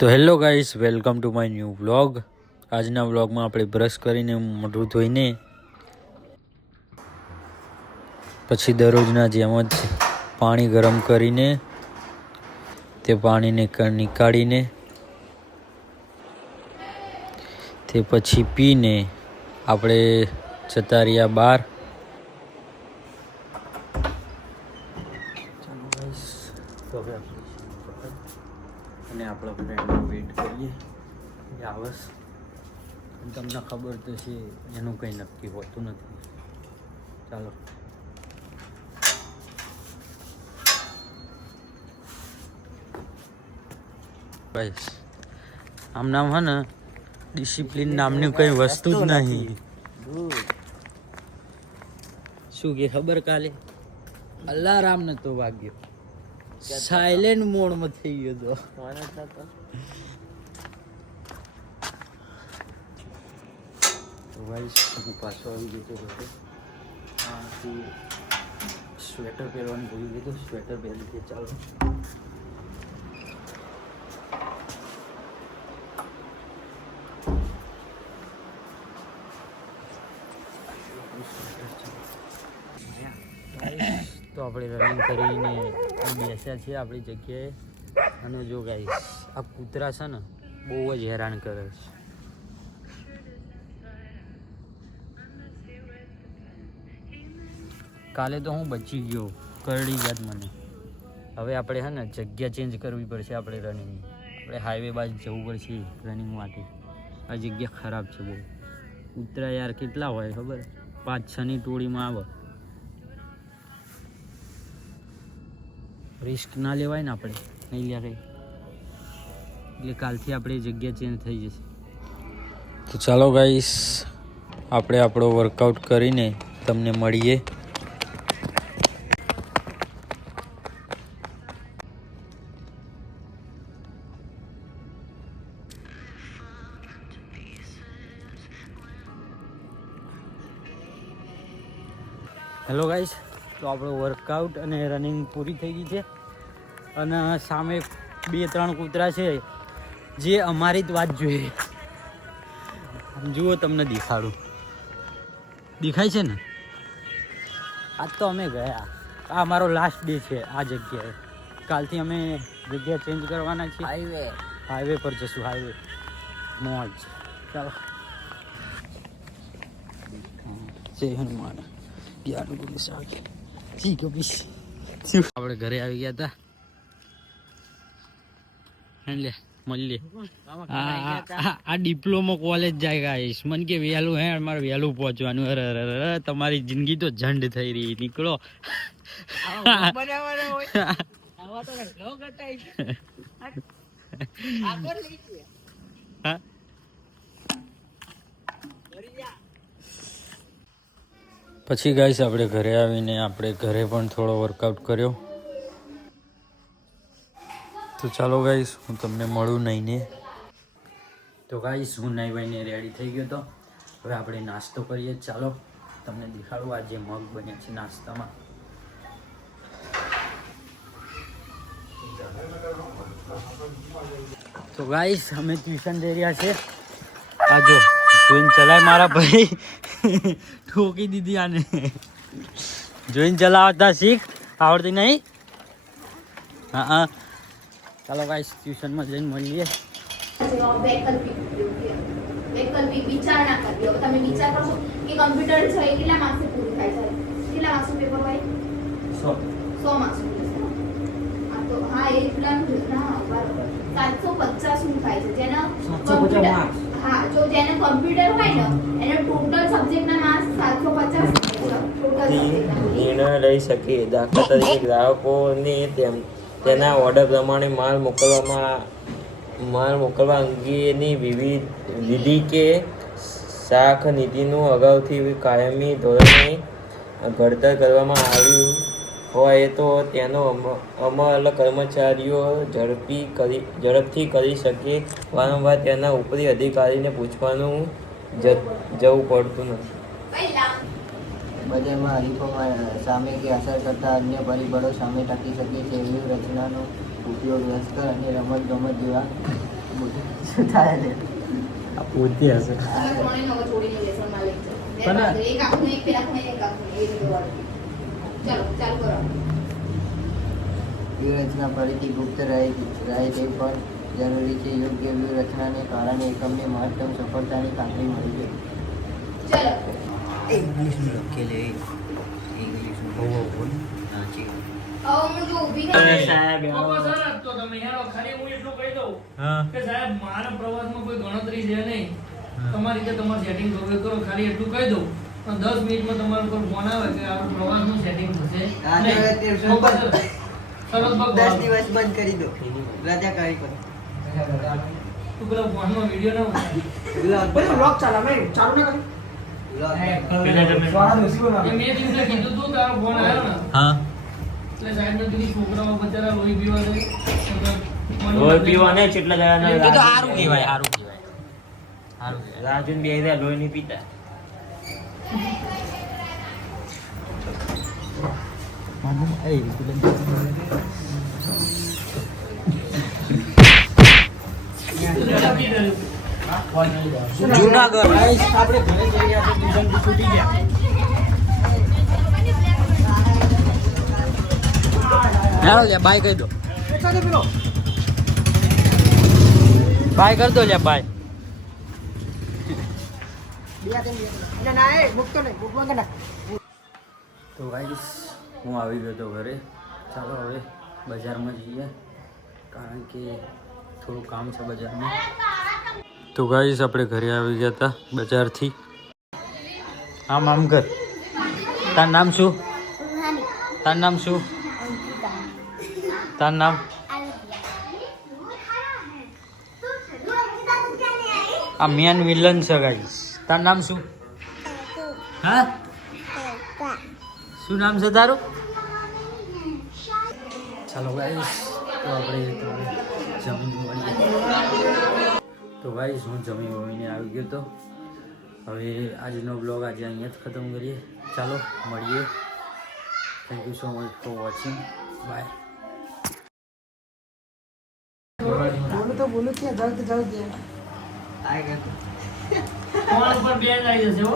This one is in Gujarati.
તો hello guys, welcome to my new vlog. આજના વ્લોગમાં આપણે બ્રશ કરીને મોઢું ધોઈને પછી દરરોજના જેમ જ પાણી ગરમ કરીને તે પાણીને નીકાળીને તે પછી પીને આપણે જતા રહ્યા બહાર. અને આપણા ફ્રેન્ડનો વેઇટ કરીએ આવસ. તમને ખબર તો છે એનું કંઈ નક્કી હોતું નથી. ચાલો બસ. આમ નામ હે ને ડિસિપ્લિન નામની કંઈ વસ્તુ જ નહીં. શું કે ખબર, કાલે અલાર્મ નતો વાગ્યો, સાયલેન્ટ મોડમાં થઈ ગયો તો ગાઈસ હું પાછો આવી ગયો હતો. સ્વેટર પહેરવાનું ભૂલી ગયો. સ્વેટર પહેરી કે ચાલો તો આપણે રનિંગ કરીને બેસ્યા છીએ આપણી જગ્યાએ. અને જો ગાઈસ આ કૂતરા છે ને બહુ જ હેરાન કરે છે. કાલે તો હું બચી ગયો, કરડી જાત મને. હવે આપણે છે ને જગ્યા ચેન્જ કરવી પડશે. આપણે હાઈવે બાજુ જવું પડશે રનિંગ માટે. આ જગ્યા ખરાબ છે બહુ. કૂતરા યાર કેટલા હોય ખબર, 5-6ની ટોળીમાં આવે. રિસ્ક ના લેવાય ને, આપણે નહીં લે કંઈ. એટલે કાલથી આપણે જગ્યા ચેન્જ થઈ જશે. તો ચાલો ગાઈસ, આપણે આપણો વર્કઆઉટ કરીને તમને મળીએ. હેલો ગાઈસ, તો આપણો વર્કઆઉટ અને રનિંગ પૂરી થઈ ગઈ છે. અને સામે 2-3 કૂતરા છે જે અમારી જ વાત જોઈએ. જુઓ, તમને દેખાડું. દેખાય છે ને? આજ તો અમે ગયા. આ અમારો લાસ્ટ ડે છે આ જગ્યાએ. કાલથી અમે જગ્યા ચેન્જ કરવાના છીએ. હાઈવે પર જશું. હાઈવે મોજ. ચાલો જય હનુમાન. આપણે ઘરે આવી ગયા હતા. મળીએ. આ ડિપ્લોમા કોલેજ જાય ગાઈસ. મને કે વહેલું હે, મારે વહેલું પહોંચવાનું. અરે તમારી જિંદગી તો ઝંડ થઈ રહી. નીકળો. પછી ગાઈસ આપણે ઘરે આવીને આપણે ઘરે પણ થોડો વર્કઆઉટ કર્યો. તો ચાલો ગાઈસ, હું તમને મળું નહીને. તો ગાઈસ હું નાઈ વાઈને રેડી થઈ ગયો તો. હવે આપણે નાસ્તો કરીએ. ચાલો તમને દેખાડું આ જે મગ બન્યા છે નાસ્તામાં. તો ગાઈસ અમે ટ્યુશન જઈ રહ્યા છે. આ જો જોઈને ચલાય મારા ભાઈ. ઠોકી દીધી આને. જોઈને ચલાવતા શીખ, આવડતી નહીં. હા ચાલો ગાઈસ, ટ્યુશનમાં જઈને મળીએ. વૈકલ્પિક વિચારણા કરવી. હવે તમે વિચાર કરશો કે કમ્પ્યુટર છે એ કેટલા માર્ક્સે પૂરું થાય છે? કેટલા માર્ક્સનું પેપર હોય? 100 માર્ક્સનું. આ તો હા એ પ્લાન ના બરાબર 750 નું થાય છે. જેના કમ્પ્યુટર હા, જો જેને કમ્પ્યુટર હોય ને એને ટોટલ સબ્જેક્ટના માર્ક્સ 750 ટોટલ નિર્ણય લઈ શકે. દાખલા તરીકે ગ્રાહકોને તેના ઓર્ડર પ્રમાણે માલ મોકલવા અંગેની વિધિ કે શાખ નીતિનું અગાઉથી કાયમી ધોરણે ઘડતર કરવામાં આવ્યું હોય તો તેનો અમલ કર્મચારીઓ ઝડપથી કરી શકે. વારંવાર તેના ઉપરી અધિકારીને પૂછવાનું જવું પડતું નથી. બજારમાં હરીફોમાં સામે કે અસર કરતા અન્ય પરિબળો સામે ટકી શકે છે એવી રચનાનો ઉપયોગ લશ્કર અને રમતગમત જેવા શું થાય છે? આ પોતે હશે તમે ત્રણેય નવો જોડીને લેસનમાં લઈ જાઓ. બે પણ- બાજુ, એક આખું એક પેલા ખૂણે એક આખું એ રીતે વાળો. ચાલો ચાલુ કરો. વ્યૂહરચના ફરીથી ગુપ્ત રહે તે પણ જરૂરી છે. યોગ્ય વ્યૂહરચનાને કારણે એકમની મહત્તમ સફળતાની ખાતરી મળી છે. ચાલો ઇંગ્લિશનું લખેલે ઇંગ્લિશનું બહુ હવે હું જો ઊભી થઈ સાહેબ તો તમે યાર ખાલી હું એટલું કહી દઉં હા કે સાહેબ મારા પ્રવાસમાં કોઈ ગણતરી છે નહીં. તમારી રીતે તમારે સેટિંગ કરવું હોય કરો. ખાલી એટલું કહી દઉં પણ 10 મિનિટમાં તમારા પર ફોન આવે કે આ પ્રવાસનું સેટિંગ થશે હા, તો નહીં. તે સરસ ભગવાન. 10 દિવસ બંધ કરી દો. રજા કરી પડે. તું પેલા ફોનમાં વિડીયો ના ઉતાર. એ મેં દિવસે કીધું તું તારો ફોન આવ્યો ને હા એટલે સાહેબને કીધું છોકરાઓ બચારા લોહી પીવા દે. લોહી પીવા ને કેટલા જણાના એ તો સારું કહેવાય સારું કહેવાય સારું કહેવાય રાજુન બે હજાર લોહી નહીં પીતા. જુનાગઢ આપણે ઘરે જઈ રહ્યા છે ટ્યુશન છૂટી ગયા હાલો લે બાય કહી દો બાય કર દો લે બાય તો ગાઈસ હું આવી ગયો તો ઘરે. ચાલો હવે બજારમાં જઈએ કારણ કે થોડું કામ છે બજારમાં. તો ગાઈસ આપણે ઘરે આવી ગયા હતા બજારથી. આમ કર. તાર નામ શું? તાર નામ શું? તાર નામ? આ મેન વિલન છે ગાઈસ. તાર નામ શું? હા શું નામ છે તારું? ચાલો ગાઈસ તો આપણે જમીન મળીએ. તો ગાઈસ હું જમી વમીને આવી ગયો તો હવે આજનો બ્લોગ આજે અહીંયા જ ખતમ કરીએ. ચાલો મળીએ. Thank you so much for watching. Bye. આ ગયા. ફોન ઉપર બેન આવી જશે હો.